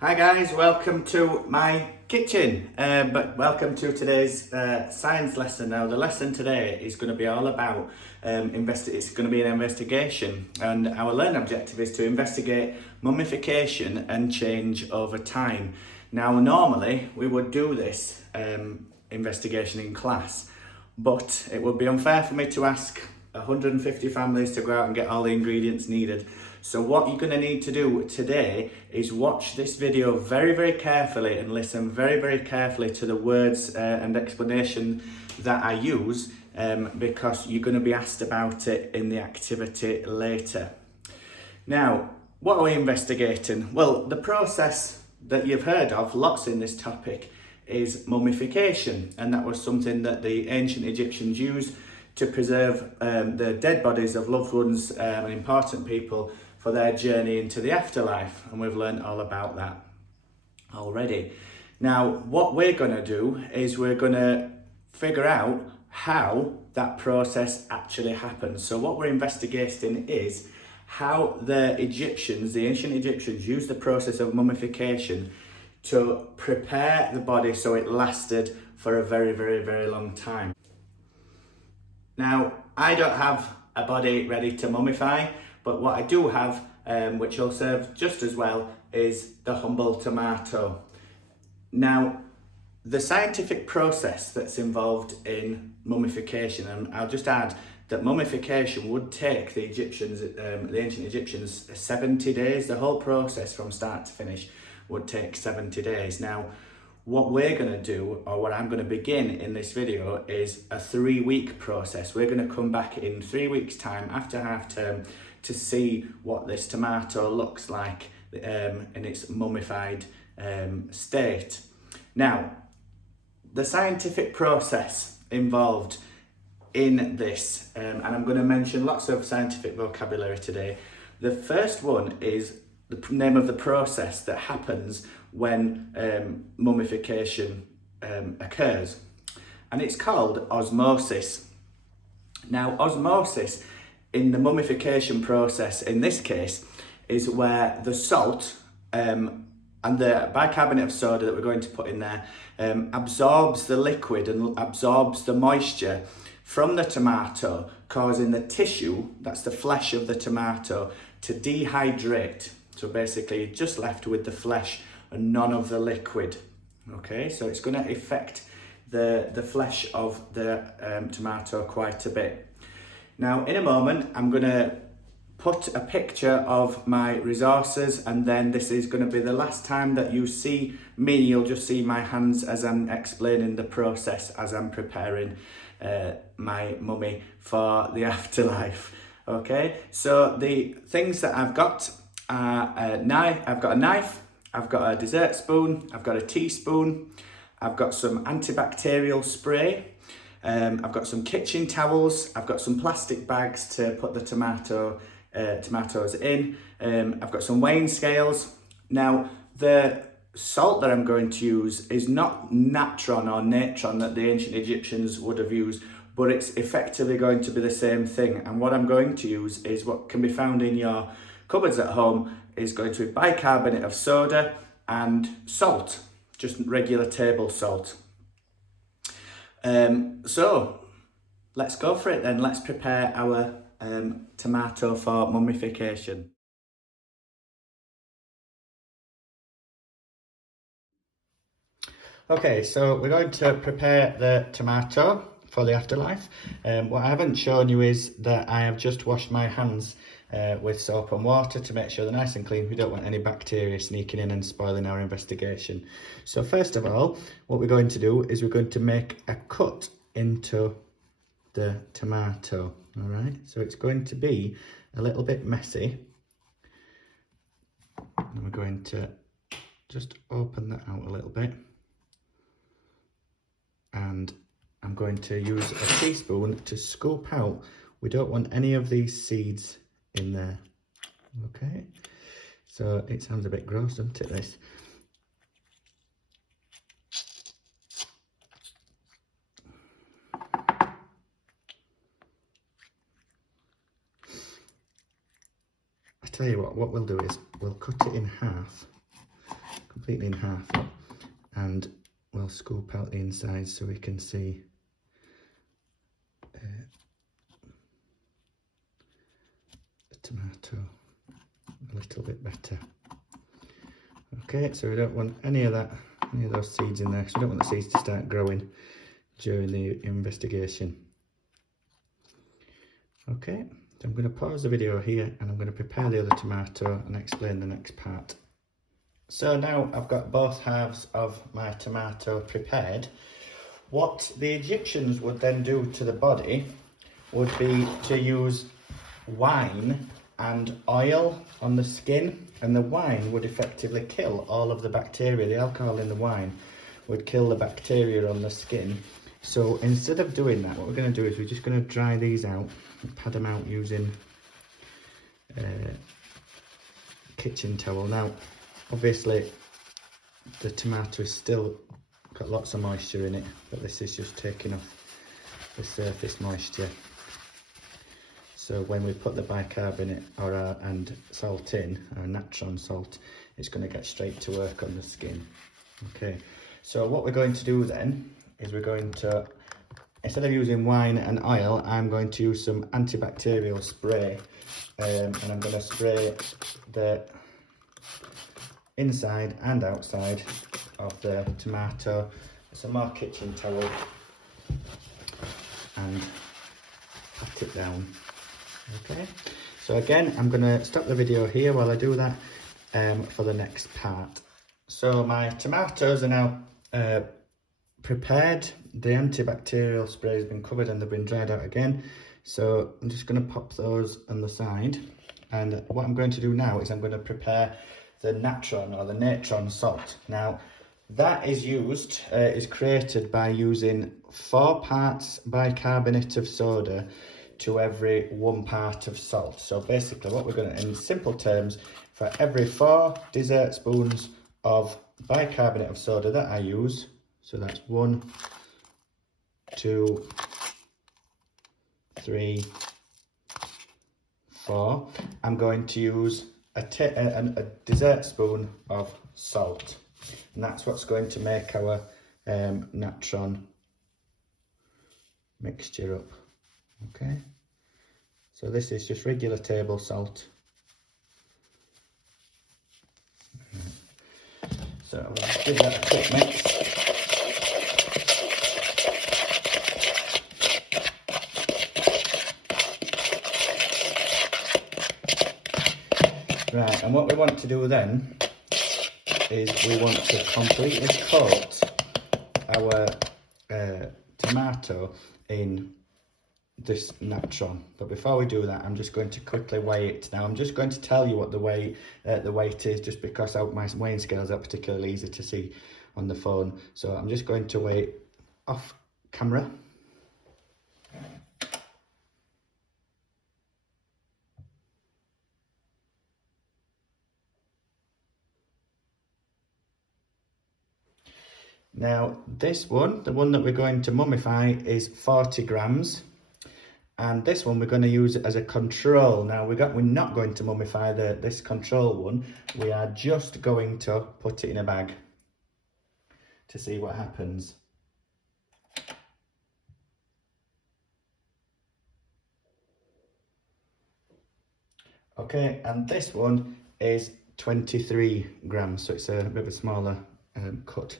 Hi guys, welcome to my kitchen, but welcome to today's science lesson. Now the lesson today is going to be all about, it's going to be an investigation, and our learning objective is to investigate mummification and change over time. Now normally we would do this investigation in class, but it would be unfair for me to ask 150 families to go out and get all the ingredients needed. So what you're going to need to do today is watch this video very carefully and listen very carefully to the words and explanation that I use, because you're going to be asked about it in the activity later. Now, what are we investigating? Well, the process that you've heard of lots in this topic is mummification, and that was something that the ancient Egyptians used to preserve the dead bodies of loved ones and important people for their journey into the afterlife, and we've learned all about that already. Now, what we're going to do is we're going to figure out how that process actually happens. So what we're investigating is how the Egyptians, the ancient Egyptians, used the process of mummification to prepare the body so it lasted for a very long time. Now, I don't have a body ready to mummify, but what I do have, which will serve just as well, is the humble tomato. Now, the scientific process that's involved in mummification, and I'll just add that mummification would take the Egyptians, the ancient Egyptians, 70 days. The whole process from start to finish would take 70 days. Now, what we're going to do, or what I'm going to begin in this video, is a 3-week process. We're going to come back in 3 weeks' time after half term to see what this tomato looks like in its mummified state. Now, the scientific process involved in this, and I'm going to mention lots of scientific vocabulary today. The first one is the name of the process that happens when mummification occurs, and it's called osmosis. Now, osmosis in the mummification process, in this case, is where the salt and the bicarbonate of soda that we're going to put in there absorbs the liquid and absorbs the moisture from the tomato, causing the tissue, that's the flesh of the tomato, to dehydrate. So basically you're just left with the flesh and none of the liquid. Okay, so it's going to affect the flesh of the tomato quite a bit. Now, in a moment, I'm going to put a picture of my resources, and then this is going to be the last time that you see me. You'll just see my hands as I'm explaining the process as I'm preparing my mummy for the afterlife. Okay, so the things that I've got are a knife. I've got a knife, I've got a dessert spoon, I've got a teaspoon, I've got some antibacterial spray, I've got some kitchen towels, I've got some plastic bags to put the tomatoes in, I've got some weighing scales. Now, the salt that I'm going to use is not natron or natron that the ancient Egyptians would have used, but it's effectively going to be the same thing. And what I'm going to use is what can be found in your cupboards at home, is going to be bicarbonate of soda and salt, just regular table salt. So let's go for it then. Let's prepare our tomato for mummification. Okay, so we're going to prepare the tomato for the afterlife. What I haven't shown you is that I have just washed my hands with soap and water to make sure they're nice and clean. We don't want any bacteria sneaking in and spoiling our investigation. So first of all, what we're going to do is we're going to make a cut into the tomato. All right, so it's going to be a little bit messy. And we're going to just open that out a little bit. And I'm going to use a teaspoon to scoop out. We don't want any of these seeds in there. Okay, so it sounds a bit gross, doesn't it, this? I tell you what we'll do is we'll cut it in half completely in half, and we'll scoop out the inside so we can see the tomato a little bit better. Okay, so we don't want any of those seeds in there, so we don't want the seeds to start growing during the investigation. Okay, so I'm going to pause the video here and I'm going to prepare the other tomato and explain the next part. So now I've got both halves of my tomato prepared. What the Egyptians would then do to the body would be to use wine and oil on the skin, and the wine would effectively kill all of the bacteria. The alcohol in the wine would kill the bacteria on the skin. So instead of doing that, what we're going to do is we're just going to dry these out and pad them out using kitchen towel. Now obviously the tomato is still got lots of moisture in it, but this is just taking off the surface moisture. So when we put the bicarbonate and salt in, our natron salt, it's going to get straight to work on the skin. Okay, so what we're going to do then is we're going to, instead of using wine and oil, I'm going to use some antibacterial spray, and I'm going to spray the inside and outside of the tomato, some more kitchen towel, and pat it down. Okay, so again, I'm going to stop the video here while I do that for the next part. So my tomatoes are now prepared. The antibacterial spray has been covered and they've been dried out again. So I'm just going to pop those on the side. And what I'm going to do now is I'm going to prepare the natron or the natron salt. Now that is created by using 4 parts bicarbonate of soda to every 1 part of salt. So basically what we're going to, in simple terms, for every 4 dessert spoons of bicarbonate of soda that I use, so that's 1, 2, 3, 4, I'm going to use a dessert spoon of salt, and that's what's going to make our natron mixture up. Okay, so this is just regular table salt. So we'll just give that a quick mix. Right, and what we want to do then is we want to completely coat our tomato in this natron. But before we do that, I'm just going to quickly weigh it. Now I'm just going to tell you what the weight is, just because my weighing scales are particularly easy to see on the phone. So I'm just going to weigh it off camera. Now this one, the one that we're going to mummify, is 40 grams. And this one we're going to use it as a control. Now we're not going to mummify this control one. We are just going to put it in a bag to see what happens. Okay, and this one is 23 grams, so it's a bit of a smaller cut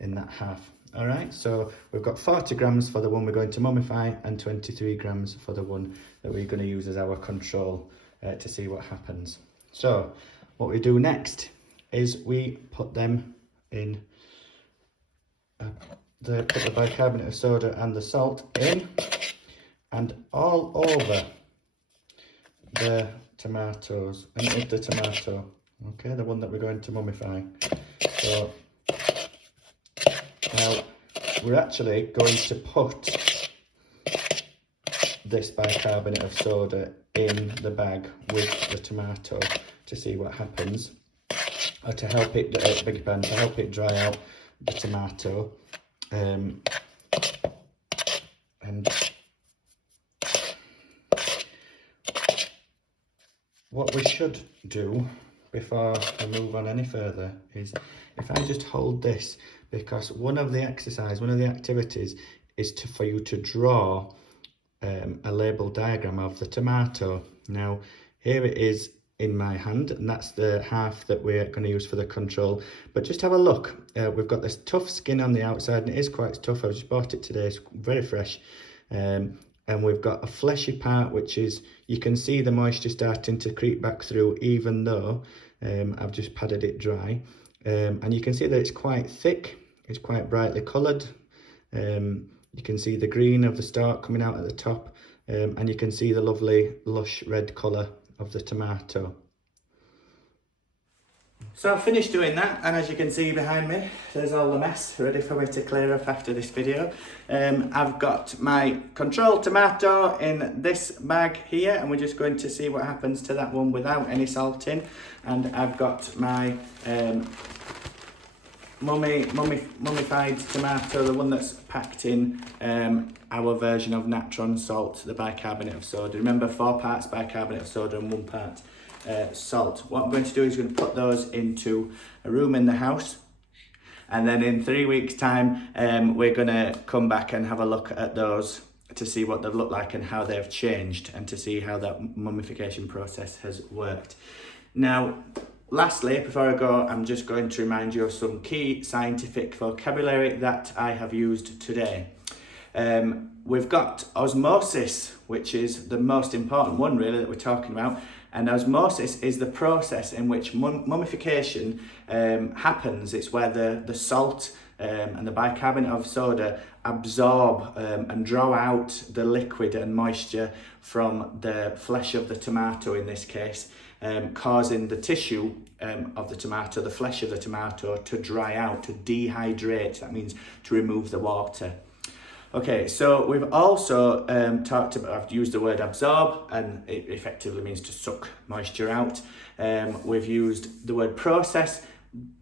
in that half. All right, so we've got 40 grams for the one we're going to mummify and 23 grams for the one that we're going to use as our control to see what happens. So what we do next is we put them in, put the bicarbonate of soda and the salt in, and all over the tomatoes, and with the tomato, okay, the one that we're going to mummify. So now we're actually going to put this bicarbonate of soda in the bag with the tomato to see what happens, or to help it, to help it dry out the tomato. And what we should do before I move on any further is if I just hold this, because one of the activities is for you to draw a label diagram of the tomato. Now here it is in my hand, and that's the half that we're going to use for the control. But just have a look, we've got this tough skin on the outside, and it is quite tough. I just bought it today, it's very fresh. And we've got a fleshy part, which is, you can see the moisture starting to creep back through, even though I've just padded it dry. And you can see that it's quite thick, it's quite brightly coloured. You can see the green of the stalk coming out at the top, and you can see the lovely lush red colour of the tomato. So I've finished doing that, and as you can see behind me, there's all the mess ready for me to clear up after this video. I've got my control tomato in this bag here, and we're just going to see what happens to that one without any salting. And I've got my mummified tomato, the one that's packed in our version of natron salt, the bicarbonate of soda. Remember, 4 parts bicarbonate of soda and 1 part salt. What I'm going to do is going to put those into a room in the house, and then in 3 weeks time we're going to come back and have a look at those to see what they've looked like and how they've changed, and to see how that mummification process has worked. Now lastly, before I go, I'm just going to remind you of some key scientific vocabulary that I have used today. We've got osmosis, which is the most important one really that we're talking about. And osmosis is the process in which mummification happens. It's where the salt and the bicarbonate of soda absorb and draw out the liquid and moisture from the flesh of the tomato in this case, causing the tissue of the tomato, the flesh of the tomato, to dry out, to dehydrate. That means to remove the water. Okay, so we've also talked about, I've used the word absorb, and it effectively means to suck moisture out. We've used the word process.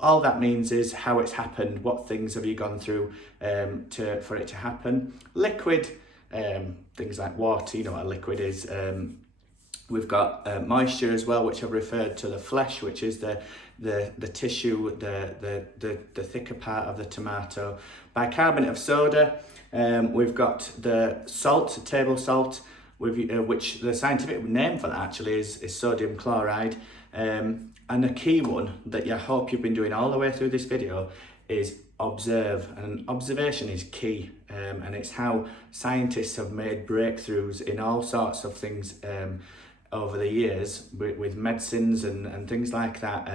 All that means is how it's happened, what things have you gone through for it to happen. Liquid, things like water, you know what a liquid is. We've got moisture as well, which I've referred to the flesh, which is the tissue, the thicker part of the tomato. Bicarbonate of soda. We've got the salt, table salt, which the scientific name for that actually is sodium chloride. And the key one that I hope you've been doing all the way through this video is observe. And observation is key, and it's how scientists have made breakthroughs in all sorts of things over the years with medicines and things like that.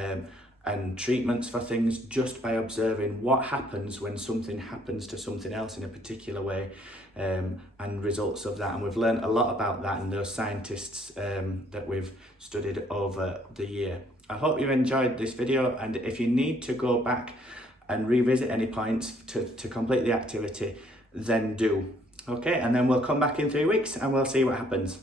And treatments for things, just by observing what happens when something happens to something else in a particular way, and results of that. And we've learned a lot about that and those scientists that we've studied over the year. I hope you've enjoyed this video, and if you need to go back and revisit any points to complete the activity, then do. Okay, and then we'll come back in 3 weeks and we'll see what happens.